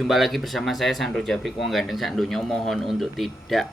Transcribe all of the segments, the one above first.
Jumpa lagi bersama saya Sandro Japrik Wong Gandeng Sandonyo. Mohon untuk tidak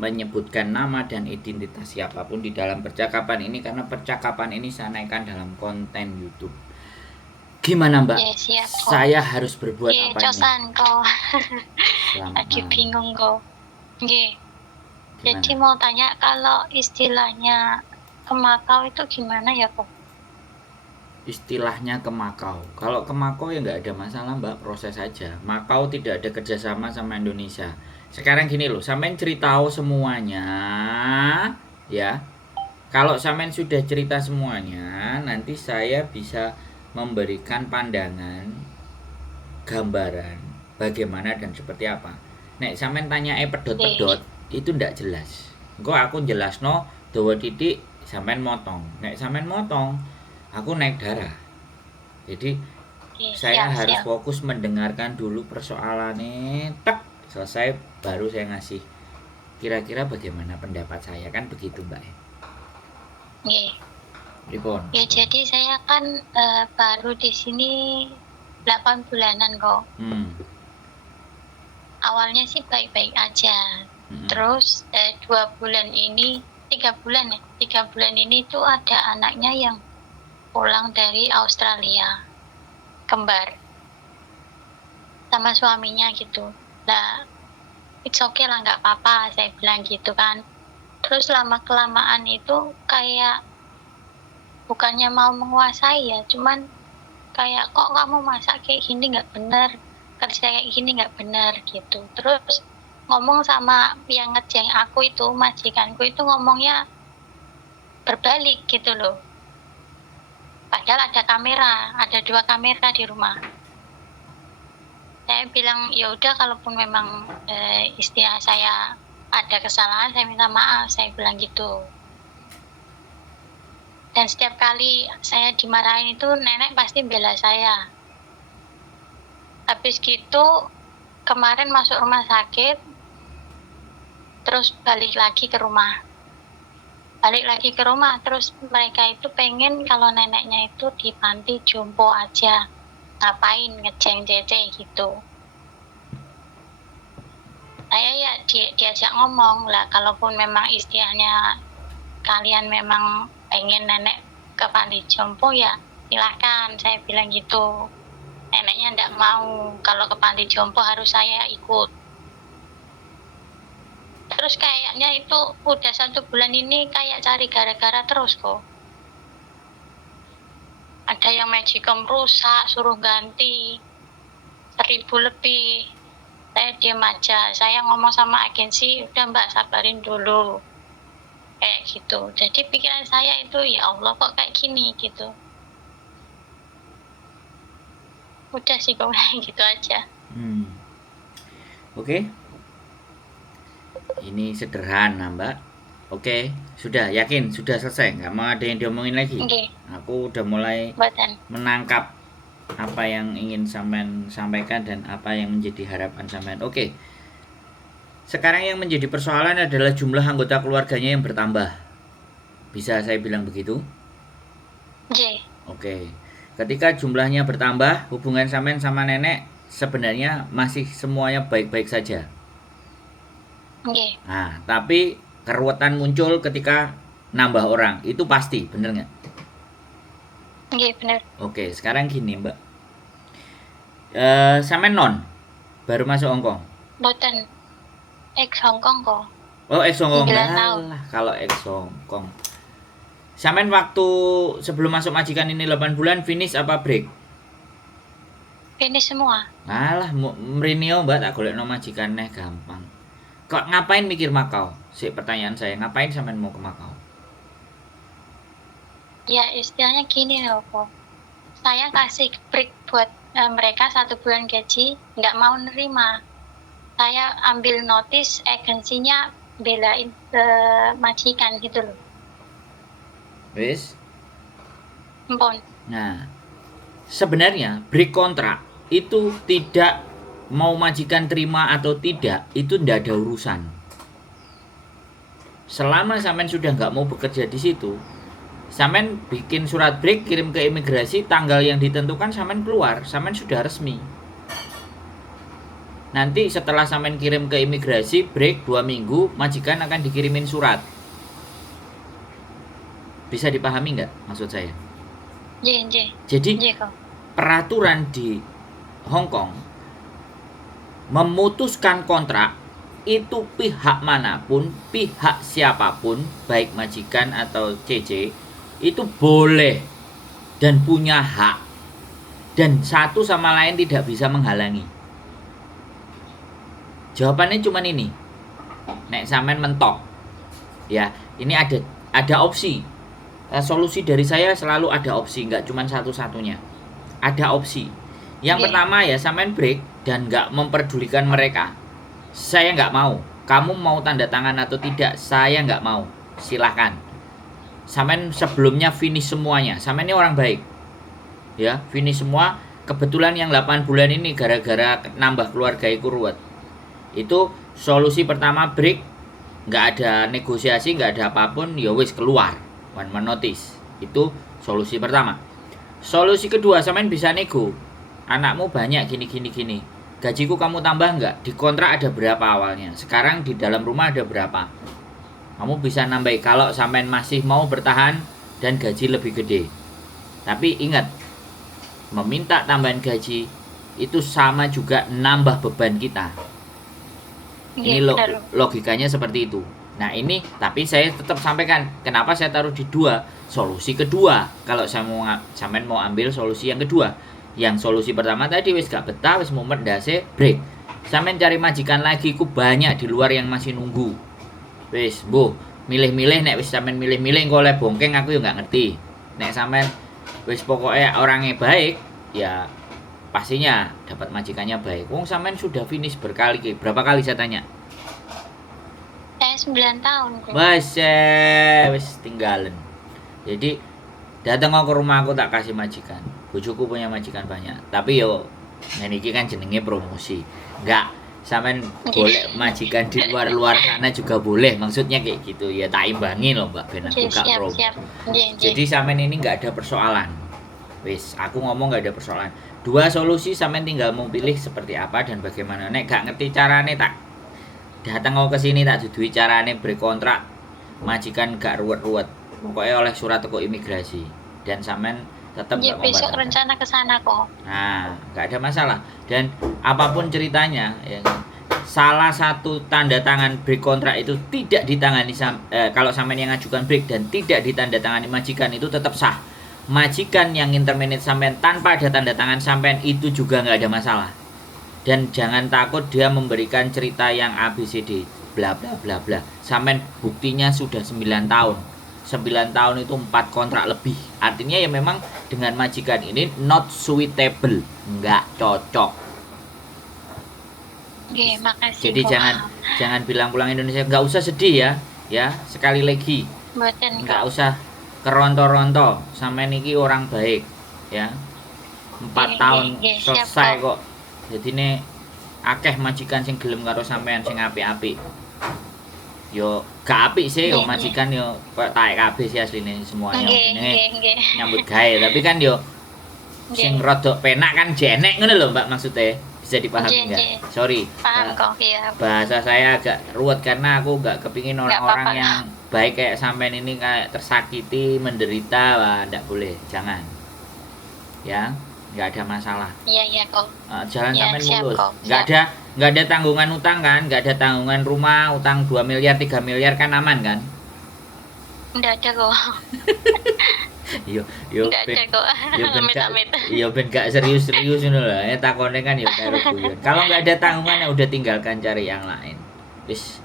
menyebutkan nama dan identitas siapapun di dalam percakapan ini, karena percakapan ini saya naikkan dalam konten YouTube. Gimana Mbak? Ya, siap kok. Saya harus berbuat Ye, apa cosan kok. Selamat Lagi malam. bingung kok. Ye. Jadi Gimana? mau tanya kalau istilahnya ke Makau itu gimana ya kok? Istilahnya ke Makau. Kalau ke Makau ya nggak ada masalah Mbak, proses aja. Makau tidak ada kerjasama sama Indonesia. Sekarang gini loh, sampean cerita semuanya, ya. Kalau sampean sudah cerita semuanya, nanti saya bisa memberikan pandangan, gambaran bagaimana dan seperti apa. Nek sampean tanya Ye. pedot-pedot, itu ndak jelas. Engko aku jelasno dawa titik sampean motong. Nek sampean motong, aku naik darah. Jadi Ye, saya harus siap. fokus mendengarkan dulu persoalannya, tak selesai baru saya ngasih kira-kira bagaimana pendapat saya, kan begitu Mbak. Ye. Ripon. Ya, jadi saya kan baru di sini 8 bulanan kok. Awalnya sih baik-baik aja. Terus 2 bulan ini, 3 bulan ya. 3 bulan ini tuh ada anaknya yang pulang dari Australia, kembar, sama suaminya gitu. Nah, it's okay lah, nggak apa-apa, saya bilang gitu kan. Terus lama-kelamaan itu kayak bukannya mau menguasai ya, cuman kayak kok kamu masak kayak gini nggak bener, kerja kayak gini nggak bener gitu. Terus ngomong sama yang ngejeng aku itu, majikanku itu ngomongnya berbalik gitu loh. Padahal ada kamera, ada 2 kamera di rumah. Saya bilang ya udah, kalaupun memang istilah saya ada kesalahan, saya minta maaf, saya bilang gitu. Dan setiap kali saya dimarahin itu nenek pasti bela saya. Habis gitu kemarin masuk rumah sakit, terus balik lagi ke rumah. Terus mereka itu pengen kalau neneknya itu di panti jompo aja, ngapain ngejeng cece gitu. Saya ya diajak ngomong lah, kalaupun memang istilahnya kalian memang pengen nenek ke panti jompo ya silahkan, saya bilang gitu. Neneknya ndak mau, kalau ke panti jompo harus saya ikut. Terus kayaknya itu udah 1 bulan ini kayak cari gara-gara terus kok. Ada yang magicom rusak, suruh ganti 1.000 lebih. Saya diam aja, saya ngomong sama agensi, udah Mbak sabarin dulu, kayak gitu. Jadi pikiran saya itu, ya Allah kok kayak gini gitu. Udah sih kok gitu aja. Oke. Ini sederhana Mbak. Oke, sudah yakin, sudah selesai, nggak mau ada yang diomongin lagi. Aku udah mulai menangkap apa yang ingin sampean sampaikan dan apa yang menjadi harapan sampean. Oke. Sekarang yang menjadi persoalan adalah jumlah anggota keluarganya yang bertambah. Bisa saya bilang begitu? Oke. Ketika jumlahnya bertambah, hubungan sampean sama nenek sebenarnya masih semuanya baik-baik saja. Nah, tapi keruwetan muncul ketika nambah orang, itu pasti, bener nggak? Bener. Oke, sekarang gini Mbak. Sampean non baru masuk Hongkong? Boten. Ex Hongkong kok. Oh, ex Hongkong. Lah, kalau ex Hongkong. Sampean waktu sebelum masuk majikan ini 8 bulan finish apa break? Finish semua. Alah, merinio Mbak, tak golekno majikannya gampang. Kok ngapain mikir Makau? Pertanyaan saya, ngapain sampean mau ke Makau? Ya istilahnya gini loh kok. Saya kasih break buat mereka 1 bulan gaji, nggak mau nerima. Saya ambil notis, agensinya belain majikan gitu loh. Wis? Empon. Nah, sebenarnya break kontrak itu tidak mau majikan terima atau tidak, itu ndak ada urusan. Selama sampean sudah nggak mau bekerja di situ, sampean bikin surat break, kirim ke imigrasi, tanggal yang ditentukan sampean keluar, sampean sudah resmi. Nanti setelah sampean kirim ke imigrasi, break 2 minggu, majikan akan dikirimin surat. Bisa dipahami nggak maksud saya? Jadi peraturan di Hong Kong memutuskan kontrak itu pihak manapun, pihak siapapun, baik majikan atau CC, itu boleh dan punya hak, dan satu sama lain tidak bisa menghalangi. Jawabannya cuma ini. Nek sampean mentok, ya ini ada opsi. Solusi dari saya selalu ada opsi, nggak cuma satu-satunya. Ada opsi. Yang pertama ya, sampean break dan nggak memperdulikan mereka. Saya nggak mau. Kamu mau tanda tangan atau tidak, saya nggak mau. Silahkan. Sampean sebelumnya finish semuanya. Sampean ini orang baik. Ya, finish semua. Kebetulan yang 8 bulan ini gara-gara nambah keluarga iku ruwet. Itu solusi pertama, break. Nggak ada negosiasi, nggak ada apapun, ya wis keluar. One man notice. Itu solusi pertama. Solusi kedua, sampean bisa nego. Anakmu banyak gini. Gajiku kamu tambah nggak? Di kontrak ada berapa awalnya? Sekarang di dalam rumah ada berapa? Kamu bisa nambah kalau sampean masih mau bertahan dan gaji lebih gede. Tapi ingat, meminta tambahan gaji itu sama juga nambah beban kita. Ini logikanya seperti itu. Nah ini, tapi saya tetap sampaikan kenapa saya taruh di 2. Solusi kedua, kalau sampean mau ambil solusi yang kedua. Yang solusi pertama tadi wis gak betah, wis mumet ndase, break. Sampean cari majikan lagi, ku banyak di luar yang masih nunggu. Wis, milih-milih, nek wis sampean milih-milih engko oleh bongkeng aku ya gak ngerti. Nek sampean wis pokoknya orangnya baik, ya pastinya dapat majikannya baik. Wong sampean sudah finish berapa kali saya tanya? Saya 9 tahun. Wis tinggalan. Jadi datang ke rumah aku tak kasih majikan. Bojoku punya majikan banyak. Tapi yo ngene iki kan jenenge promosi. Enggak, sampean boleh majikan di luar sana juga boleh. Maksudnya kayak gitu ya, tak imbangi loh Mbak Ben, aku gak promo. Jadi sampean ini enggak ada persoalan. Wis, aku ngomong enggak ada persoalan. 2 solusi, sampean tinggal mau pilih seperti apa dan bagaimana. Nek gak ngerti carane tak datang ke sini tak dudui carane berkontrak majikan gak ruwet-ruwet. Pokoknya oleh surat toko imigrasi dan sampean tetap ya, besok rencana ke sana kok. Nah, nggak ada masalah. Dan apapun ceritanya, ya, salah satu tanda tangan break kontrak itu tidak ditangani kalau sampean yang ngajukan break dan tidak ditandatangani majikan itu tetap sah. Majikan yang interminate sampean tanpa ada tanda tangan sampean itu juga nggak ada masalah. Dan jangan takut dia memberikan cerita yang ABCD bla bla bla bla. Sampean buktinya sudah 9 tahun. 9 tahun itu 4 kontrak lebih. Artinya ya memang dengan majikan ini not suitable, nggak cocok. Oke, makasih. Jadi jangan bilang pulang Indonesia, nggak usah sedih ya. Sekali lagi, nggak usah keronto-ronto. Sampai niki orang baik, ya. 4 tahun selesai kok. Jadi ini akeh majikan sing gelem karo sampean sing apik-apik. Yo gak apik sih yo majikan yo koyo taek kabeh sih asline semuanya. Nyambut gawe, tapi kan yo sing rodok penak kan jenek ngono lho Mbak, maksudnya bisa dipahami enggak? Sorry. Paham kok, iya. Bahasa saya agak ruwet karena aku gak kepingin orang-orang yang baik kayak sampean ini kayak tersakiti, menderita, wah ndak boleh, jangan. Ya, nggak ada masalah. Iya kok. Jalan sampean mulus. Nggak ada tanggungan utang kan, nggak ada tanggungan rumah, utang 2 miliar, 3 miliar kan aman kan? Nggak ada kok. Yo nggak ada kok. Ben gak serius ngono lah. Takone kan yo karo guyon. Kalau nggak ada tanggungan ya udah tinggalkan cari yang lain. Wis.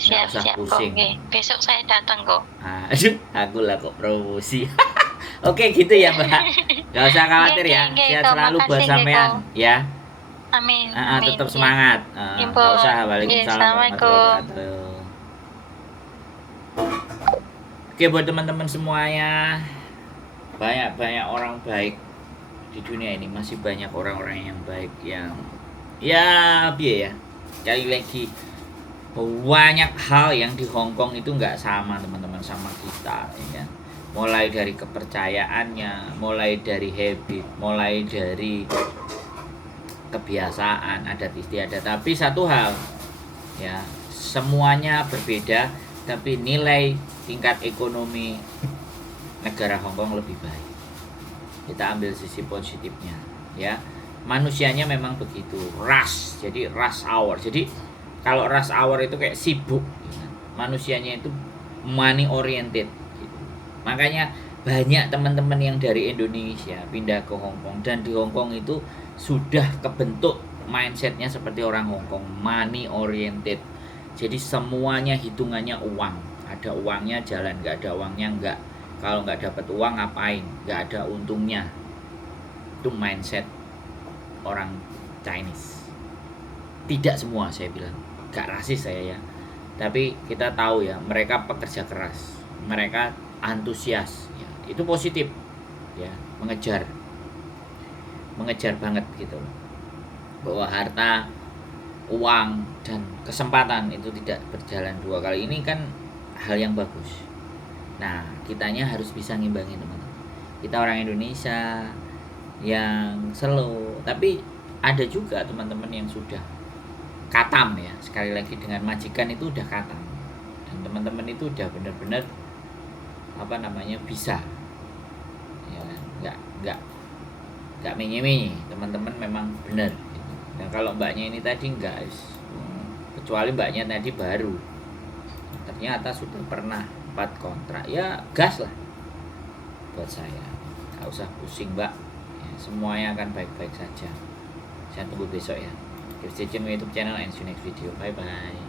Siap kok. Besok saya datang kok. Aduh, aku lah kok promosi. Oke gitu ya Mbak. Gak usah khawatir ya. Sehat selalu buat sampean ya. Amin. Tetap semangat. Gak usah. Waalaikumsalam warahmatullahi wabarakatuh. Oke, buat teman-teman semuanya, banyak orang baik di dunia ini, masih banyak orang-orang yang baik yang ya sekali lagi banyak hal yang di Hong Kong itu nggak sama teman-teman sama kita ya. Mulai dari kepercayaannya, mulai dari habit, mulai dari kebiasaan, adat istiadat. Tapi satu hal, ya, semuanya berbeda, tapi nilai tingkat ekonomi negara Hongkong lebih baik. Kita ambil sisi positifnya, ya. Manusianya memang begitu, rush, jadi rush hour. Jadi kalau rush hour itu kayak sibuk, manusianya itu money oriented. Gitu. Makanya banyak teman-teman yang dari Indonesia pindah ke Hongkong, dan di Hongkong itu sudah kebentuk mindsetnya seperti orang Hongkong, money oriented. Jadi semuanya hitungannya uang, ada uangnya jalan, nggak ada uangnya nggak. Kalau nggak dapat uang ngapain, nggak ada untungnya. Itu mindset orang Chinese. Tidak semua, saya bilang, gak rasis saya ya, tapi kita tahu ya, mereka pekerja keras, mereka antusias ya, itu positif ya, mengejar banget gitu, bahwa harta, uang, dan kesempatan itu tidak berjalan dua kali. Ini kan hal yang bagus. Nah, kitanya harus bisa ngimbangin, teman-teman. Kita orang Indonesia yang slow, tapi ada juga teman-teman yang sudah katam ya, sekali lagi dengan majikan itu udah katam, dan teman-teman itu udah benar-benar bisa ya, nggak menye-menye, teman-teman memang benar gitu. Dan kalau mbaknya ini tadi enggak, kecuali mbaknya tadi baru, ternyata sudah pernah 4 kontrak, ya gas lah buat saya, nggak usah pusing mbak ya, semuanya akan baik-baik saja. Saya tunggu besok ya. Stay tune YouTube channel and see you next video. Bye bye.